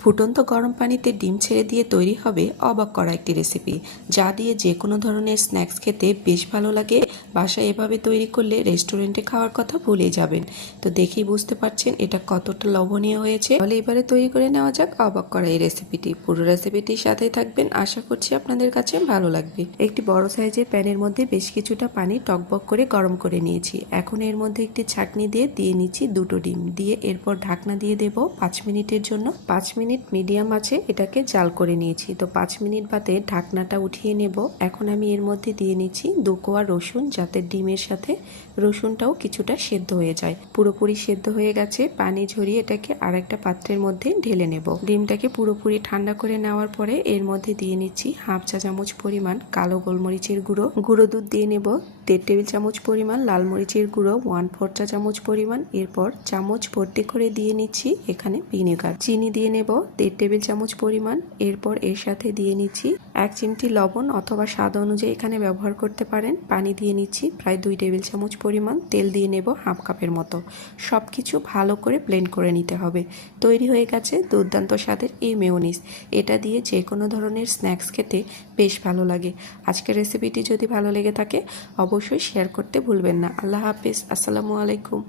ফুটন্ত গরম পানিতে ডিম ছেড়ে দিয়ে তৈরি হবে অবাক করা একটি রেসিপি, যা দিয়ে যে কোনো ধরনের স্ন্যাক্স খেতে বেশ ভালো লাগে। বাসায় এভাবে তৈরি করলে রেস্টুরেন্টে খাওয়ার কথা ভুলেই যাবেন। তো দেখেই বুঝতে পারছেন এটা কতটা লোভনীয় হয়েছে। তাহলে এবারে তৈরি করে নেওয়া যাক অবাক করা এই রেসিপিটি। পুরো রেসিপিটির সাথেই থাকবেন, আশা করছি আপনাদের কাছে ভালো লাগবে। একটি বড় সাইজের প্যানের মধ্যে বেশ কিছুটা পানি টকবক করে গরম করে নিয়েছি। এখন এর মধ্যে একটি ছাঁকনি দিয়ে নিচ্ছি দুটো ডিম, দিয়ে এরপর ঢাকনা দিয়ে দেব 5 মিনিটের জন্য। 5 মিনিট মিডিয়াম আছে এটাকে জাল করে নিয়েছি। তো 5 মিনিট বাদে ঢাকনাটা উঠিয়ে নেব। এখন আমি এর মধ্যে দিয়ে নিচ্ছি 2 কোয়া রসুন, যাতে ডিমের সাথে রসুনটাও কিছুটা সেদ্ধ হয়ে যায়। পুরোপুরি সেদ্ধ হয়ে গেছে, পানি ঝরিয়ে এটাকে আর একটা পাত্রের মধ্যে ঢেলে নেব। ডিমটাকে পুরোপুরি ঠান্ডা করে নেওয়ার পরে এর মধ্যে দিয়ে নিচ্ছি হাফ চা চামচ পরিমাণ কালো গোলমরিচের গুঁড়ো, গুঁড়ো দুধ দিয়ে নেব 1.5 টেবিল চামচ পরিমাণ, লাল মরিচের গুঁড়ো 1/4 চা চামচ পরিমাণ, এরপর চামচ ভর্তি করে দিয়ে নিচ্ছি এখানে ভিনেগার। চিনি দিয়ে নেব 1.5 টেবিল চামচ পরিমাণ। এরপর এর সাথে দিয়ে নিচ্ছি 1 চিমটি লবণ অথবা স্বাদ অনুযায়ী এখানে ব্যবহার করতে পারেন। পানি দিয়ে নিচ্ছি প্রায় 2 টেবিল চামচ পরিমাণ, তেল দিয়ে নেব হাফ কাপের মতো। সব কিছু ভালো করে ব্লেন্ড করে নিতে হবে। তৈরি হয়ে গেছে দুর্দান্ত স্বাদের এই মেয়োনিজ। এটা দিয়ে যে কোনো ধরনের স্ন্যাক্স খেতে বেশ ভালো লাগে। আজকের রেসিপিটি যদি ভালো লেগে থাকে অবশ্যই শেয়ার করতে ভুলবেন না। আল্লাহ হাফেজ, আসসালামু আলাইকুম।